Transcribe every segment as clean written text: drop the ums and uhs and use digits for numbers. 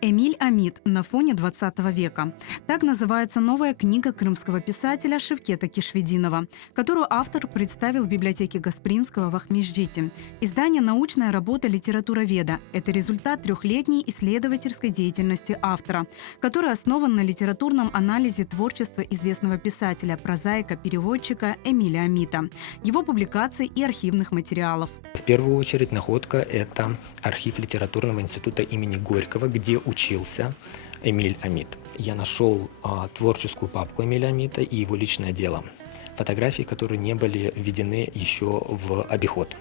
Эмиль Амид на фоне 20 века. Так называется новая книга крымского писателя Шевкета Кишвединова, которую автор представил в библиотеке Гаспринского в Ахмеджите. Издание «Научная работа литературоведа». Это результат трехлетней исследовательской деятельности автора, который основан на литературном анализе творчества известного писателя, прозаика, переводчика Эмиля Амида, его публикаций и архивных материалов. В первую очередь находка – это архив литературного института имени Горького, где учился Эмиль Амид. Я нашел творческую папку Эмиля Амида и его личное дело. Фотографии, которые не были введены еще в обиход.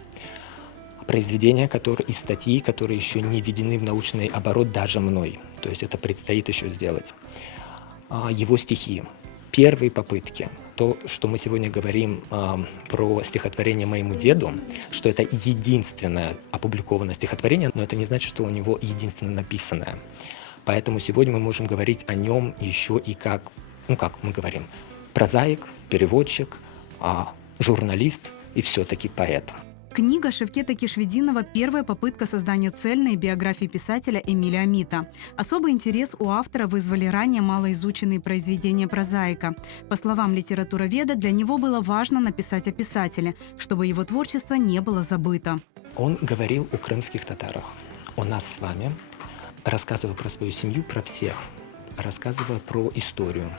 Произведения и статьи, которые еще не введены в научный оборот даже мной. То есть это предстоит еще сделать. Его стихи. Первые попытки. То, что мы сегодня говорим про стихотворение «Моему деду», что это единственное опубликованное стихотворение, но это не значит, что у него единственно написанное. Поэтому сегодня мы можем говорить о нем еще и как мы говорим, прозаик, переводчик, журналист и все-таки поэт. Книга Шевкета Кишвединова – первая попытка создания цельной биографии писателя Эмиля Амида. Особый интерес у автора вызвали ранее малоизученные произведения прозаика. По словам литературоведа, для него было важно написать о писателе, чтобы его творчество не было забыто. Он говорил о крымских татарах, о нас с вами, рассказывая про свою семью, про всех, рассказывая про историю,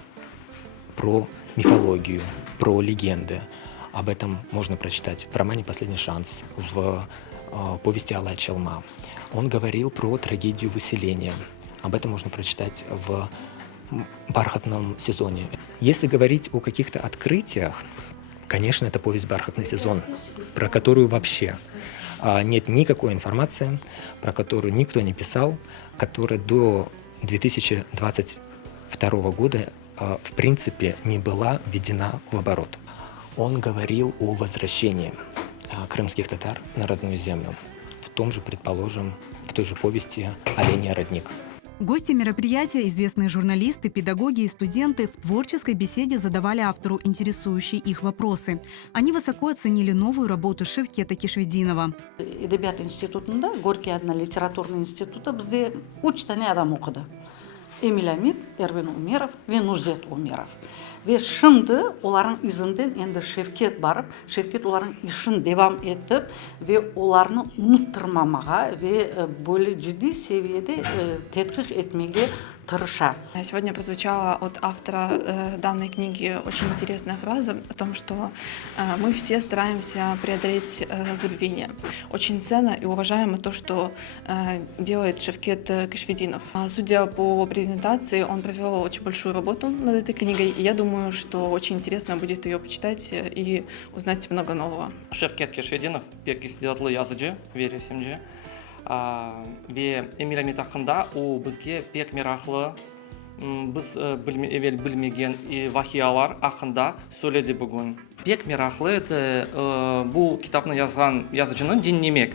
про мифологию, про легенды. Об этом можно прочитать в романе «Последний шанс», в повести Алая Чалма. Он говорил про трагедию выселения. Об этом можно прочитать в «Бархатном сезоне». Если говорить о каких-то открытиях, конечно, это повесть «Бархатный сезон», про которую вообще нет никакой информации, про которую никто не писал, которая до 2022 года в принципе не была введена в оборот. Он говорил о возвращении крымских татар на родную землю. В той же повести «Оленей родник». Гости мероприятия, известные журналисты, педагоги и студенты, в творческой беседе задавали автору интересующие их вопросы. Они высоко оценили новую работу Шевкета Кишвединова. Эдебиат институтында, Горький атындағы литературный институты бізде 3 тәне адам оқыды. Эмиль Амид, Эрвин Умеров, Нурзет Умеров. Ve şimdi олардың izinden енді Шевкет барып, Шевкет олардың işin devam etip ve оларны unuttırmamağa ve более ciddi seviyede tetkik etmeye тырыша. Сегодня прозвучала от автора данной книги очень интересная фраза о том, что мы все стараемся преодолеть забвение. Очень ценно и уважаемо то, что делает Шевкет Кишвединов. Судя по презентации, он провел очень большую работу над этой книгой, и я думаю, что очень интересно будет ее почитать и узнать много нового. Шевкет Кишвединов пек издатlı yazıcı, вересімде. Ve Эмиль Амид hakkında o bizge pek meraklı, biz bilmegen vahiyalar hakkında söyledi bugün. Pek meraklı bu kitabını yazgan yazıcını dinlemek.